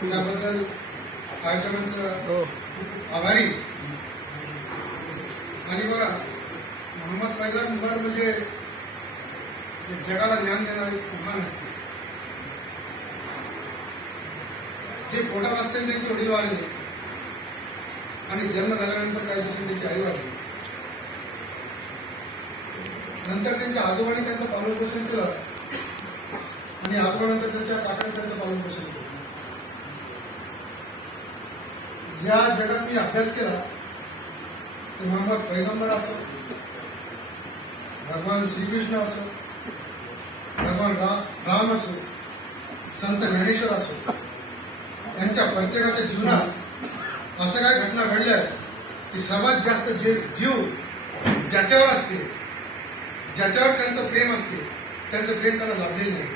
त्याबद्दल आयोजकांचं हो. आभारी. आणि बघा मोहम्मद पैगंबर म्हणजे जगाला ज्ञान देणारे महान असते जे पोटात असतील त्यांचे वडील वाढले आणि जन्म झाल्यानंतर काही दिवसांनी त्यांची आई वाढली नंतर त्यांच्या आजोबांनी त्यांचं पालन पोषण केलं. आणि आजोबानंतर त्यांच्या काकाने त्यांचं पालन पोषण केलं या जगात मी अभ्यास केला ते मोहम्मद पैगंबर असो भगवान श्रीकृष्ण असो भगवान राम असो संत ज्ञानेश्वर असो यांच्या प्रत्येकाच्या जीवनात असं काय घटना घडल्या की सर्वात जास्त जे जीव ज्याच्यावर असते ज्याच्यावर त्यांचं प्रेम असते त्यांचं प्रेम त्यांना लाभलेलं नाही.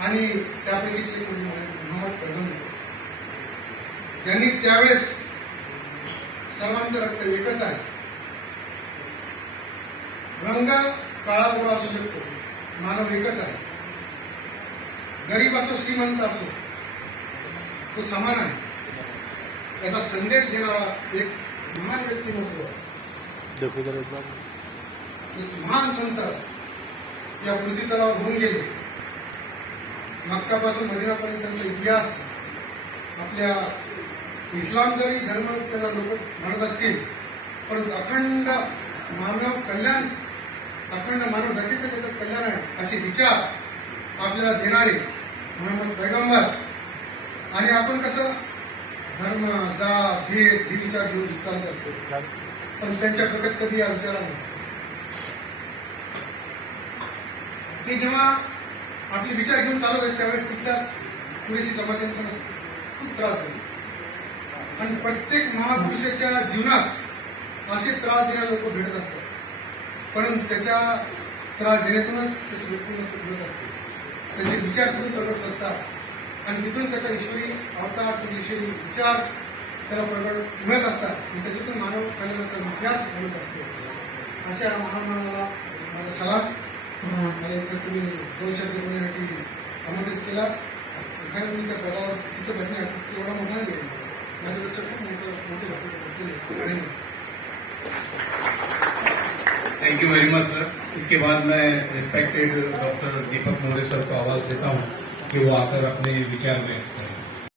आणि त्यापैकीच एक म्हणजे मोहम्मद पैगंबर. त्यांनी त्यावेळेस सर्वांचं रक्त एकच आहे. रंग काळा गोरा असू शकतो मानव एकच आहे. गरीब असो श्रीमंत असो तो समान आहे. त्याचा संदेश देणारा एक महान व्यक्तिमत्व एक महान संत या पृथ्वी तलावर होऊन गेले. मक्कापासून मदिनापर्यंत त्यांचा इतिहास आपल्या इस्लाम जरी धर्म त्याला लोक म्हणत असतील परंतु अखंड मानव कल्याण अखंड मानव जातीचं त्याचं कल्याण आहे असे विचार आपल्याला देणारे मोहम्मद पैगंबर. आणि आपण कसं धर्म जात भेद हे विचार घेऊन चालत असतो. पण त्यांच्या प्रगत कधी या विचाराला नाही. ते जेव्हा आपले विचार घेऊन चालत आहेत त्यावेळेस तिथल्याच पुरेशी जमातीने खूप त्रास दिला. आणि प्रत्येक महापुरुषाच्या जीवनात असे त्रास देणारे लोक भेटत असतात. परंतु त्याच्या त्रास देण्यातूनच त्याचे व्यक्तिमत्व घडत असते. त्याचे विचार तिथून प्रकट असतात आणि तिथून त्याचा ईश्वरी अवतार त्याचे ईश्वरी विचार त्याला प्रकट मिळत असतात. आणि त्याच्यातून मानव कल्याणाचा इतिहास घडत असतो. अशा महामानवाला माझा सलाम मला तुम्ही दोन शब्द बोलण्यासाठी आमंत्रित केला. खरं तुम्ही त्या पदावर तिथं बसण्या thank you very much sir इसके बाद मैं respected doctor Deepak More sir को आवाज़ देता हूँ कि वो आकर अपने विचार में